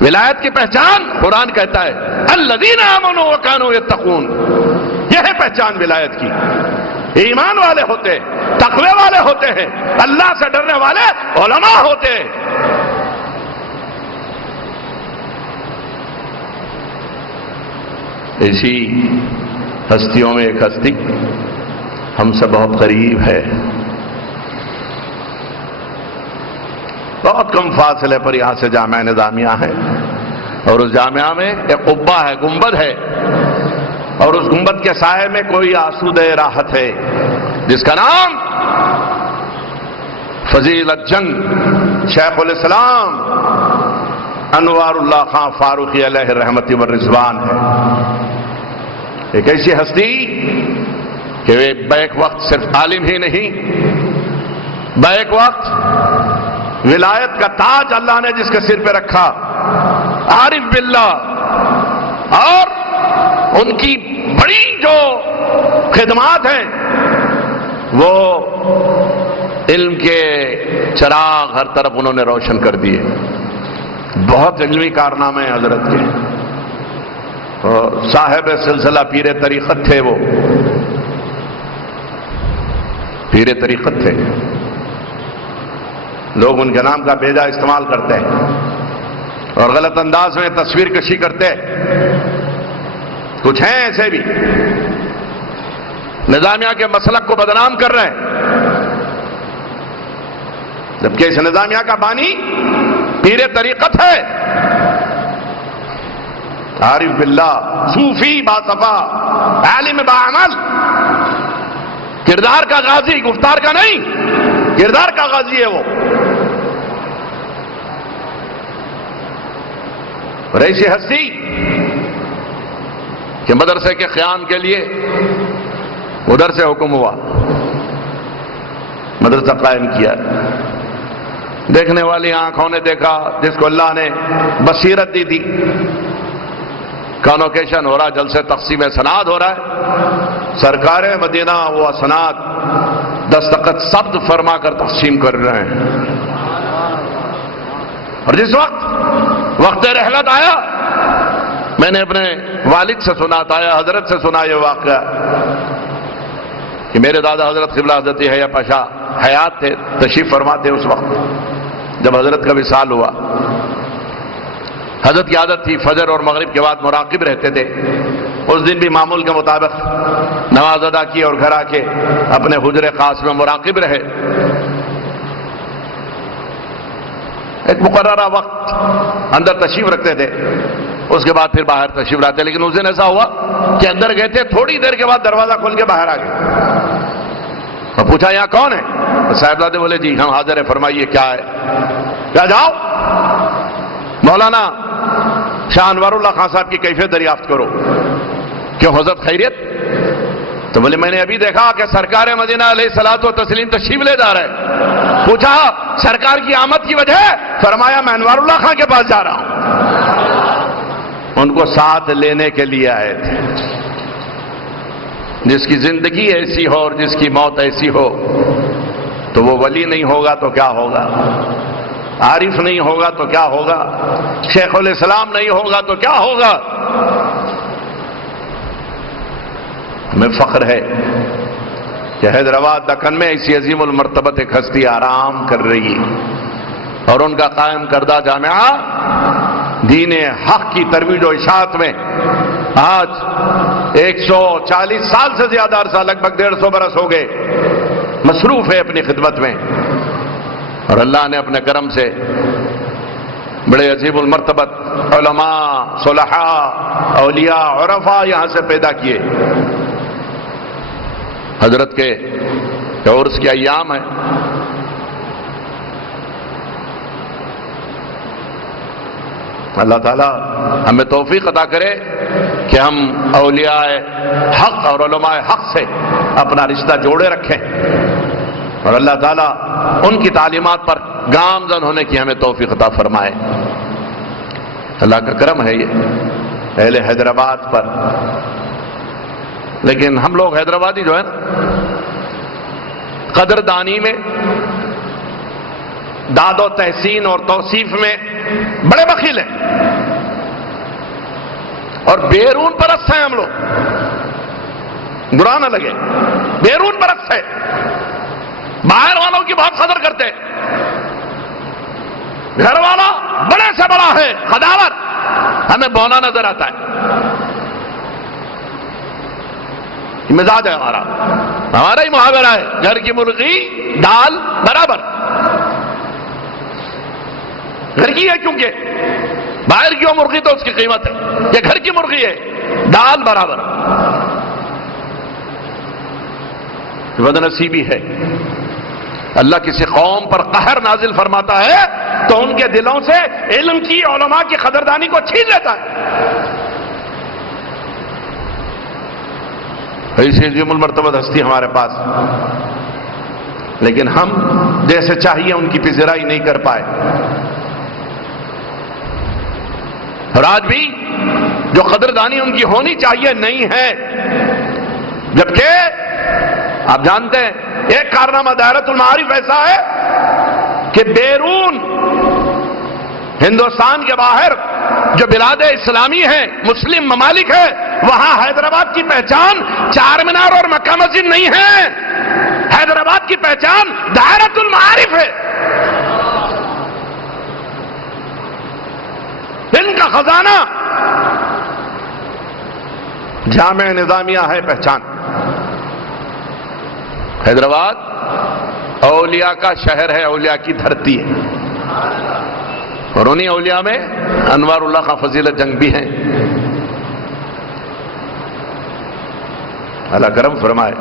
ولایت کی پہچان قرآن کہتا ہے الذین آمنوا وکانوا یتقون، یہ ہے پہچان ولایت کی۔ ایمان والے ہوتے ہیں، تقوی والے ہوتے ہیں، اللہ سے ڈرنے والے علماء ہوتے ہیں۔ اسی ہستیوں میں ایک ہستی ہم سے بہت قریب ہے، بہت کم فاصلے پر یہاں سے جامعہ نظامیہ ہے، اور اس جامعہ میں ایک قبہ ہے، گنبد ہے، اور اس گنبد کے سائے میں کوئی آسودہ راحت ہے جس کا نام فضیلت جنگ شیخ الاسلام انوار اللہ خان فاروقی علیہ رحمت و رضوان ہے۔ ایک ایسی ہستی کہ وہ بیک وقت صرف عالم ہی نہیں، بیک وقت ولایت کا تاج اللہ نے جس کے سر پہ رکھا، عارف باللہ، اور ان کی بڑی جو خدمات ہیں وہ علم کے چراغ ہر طرف انہوں نے روشن کر دیے۔ بہت علمی کارنامے ہیں حضرت کے، اور صاحب سلسلہ پیر طریقت تھے، وہ پیر طریقت تھے، لوگ ان کے نام کا بیجا استعمال کرتے ہیں اور غلط انداز میں تصویر کشی کرتے ہیں۔ کچھ ہیں ایسے بھی نظامیہ کے مسلک کو بدنام کر رہے ہیں، جبکہ اس نظامیہ کا بانی پیر طریقت ہے، عارف باللہ، صوفی باصفا، عالم باعمل، کردار کا غازی، گفتار کا نہیں، کردار کا غازی ہے وہ۔ اور ایسی ہستی کہ مدرسے کے قیام کے لیے ادھر سے حکم ہوا، مدرسہ قائم کیا، دیکھنے والی آنکھوں نے دیکھا، جس کو اللہ نے بصیرت دی تھی، کانوکیشن ہو رہا، جلسے تقسیم سناد ہو رہا ہے، سرکار مدینہ وہ اسناد دستخط ثبت فرما کر تقسیم کر رہے ہیں۔ اور جس وقت رحلت آیا، میں نے اپنے والد سے سنا تھا، حضرت سے سنا یہ واقعہ کہ میرے دادا حضرت قبلہ حضرت یحییٰ پاشا حیات تھے، تشریف فرما تھے اس وقت جب حضرت کا وصال ہوا۔ حضرت کی عادت تھی فجر اور مغرب کے بعد مراقب رہتے تھے، اس دن بھی معمول کے مطابق نماز ادا کی اور گھر آ کے اپنے حجرے خاص میں مراقب رہے۔ ایک مقررہ وقت اندر تشریف رکھتے تھے، اس کے بعد پھر باہر تشریف لاتے، لیکن اس دن ایسا ہوا کہ اندر گئے تھے، تھوڑی دیر کے بعد دروازہ کھول کے باہر آ گئے اور پوچھا یہاں کون ہے؟ صاحبزادے بولے جی ہم حاضر ہیں، فرمائیے کیا ہے؟ کیا جاؤ مولانا شاہ انوار اللہ خان صاحب کی کیفیت دریافت کرو۔ کیوں حضرت خیریت؟ تو بولے میں نے ابھی دیکھا کہ سرکار مدینہ علیہ الصلوۃ والتسلیم تشریف لے جا رہے ہیں۔ پوچھا سرکار کی آمد کی وجہ؟ فرمایا میں انوار اللہ خان کے پاس جا رہا ہوں۔ ان کو ساتھ لینے کے لیے آئے تھے۔ جس کی زندگی ایسی ہو اور جس کی موت ایسی ہو تو وہ ولی نہیں ہوگا تو کیا ہوگا، عارف نہیں ہوگا تو کیا ہوگا، شیخ الاسلام نہیں ہوگا تو کیا ہوگا۔ ہمیں فخر ہے کہ حیدرآباد دکن میں ایسی عظیم المرتبت ایک ہستی آرام کر رہی ہے، اور ان کا قائم کردہ جامعہ دین حق کی ترویج و اشاعت میں آج 140 سال سے زیادہ عرصہ، لگ بھگ 150 برس ہو گئے، مصروف ہے اپنی خدمت میں، اور اللہ نے اپنے کرم سے بڑے عظیم المرتبت علماء، صلحاء، اولیاء، عرفاء یہاں سے پیدا کیے۔ حضرت کے عرس کے ایام ہیں، اللہ تعالیٰ ہمیں توفیق عطا کرے کہ ہم اولیاء حق اور علماء حق سے اپنا رشتہ جوڑے رکھیں، اور اللہ تعالیٰ ان کی تعلیمات پر گامزن ہونے کی ہمیں توفیق عطا فرمائے۔ اللہ کا کرم ہے یہ اہل حیدرآباد پر۔ لیکن ہم لوگ حیدرآبادی جو ہے نا، قدردانی میں، داد و تحسین اور توصیف میں بڑے بخیل ہیں۔ اور بیرون پرست ہیں ہم لوگ، برا نہ لگے، بیرون پرست ہے، باہر والوں کی بہت قدر کرتے، گھر والا بڑے سے بڑا ہے، خداور ہمیں بونا نظر آتا ہے۔ مزاج ہے ہمارا ہی محاورہ ہے، گھر کی مرغی دال برابر، گھر کی ہے کیونکہ، باہر کی ہو مرغی تو اس کی قیمت ہے، یہ گھر کی مرغی ہے، دال برابر۔ بدنصیبی ہے، اللہ کسی قوم پر قہر نازل فرماتا ہے تو ان کے دلوں سے علم کی، علماء کی قدردانی کو چھین لیتا ہے۔ ایسی عظیم المرتبہ ہستی ہمارے پاس، لیکن ہم جیسے چاہیے ان کی پذیرائی نہیں کر پائے، اور آج بھی جو قدردانی ان کی ہونی چاہیے نہیں ہے۔ جبکہ آپ جانتے ہیں ایک کارنامہ دائرۃ المعارف ایسا ہے کہ بیرون ہندوستان کے باہر جو بلاد اسلامی ہیں، مسلم ممالک ہیں، وہاں حیدرآباد کی پہچان چار مینار اور مکہ مسجد نہیں ہے، حیدرآباد کی پہچان دائرۃ المعارف ہے۔ ان کا خزانہ جامع نظامیہ ہے پہچان۔ حیدرآباد اولیاء کا شہر ہے، اولیاء کی دھرتی ہے، اور انہی اولیاء میں انوار اللہ خان فضیلت جنگ بھی ہیں، اللہ کرم فرمائے۔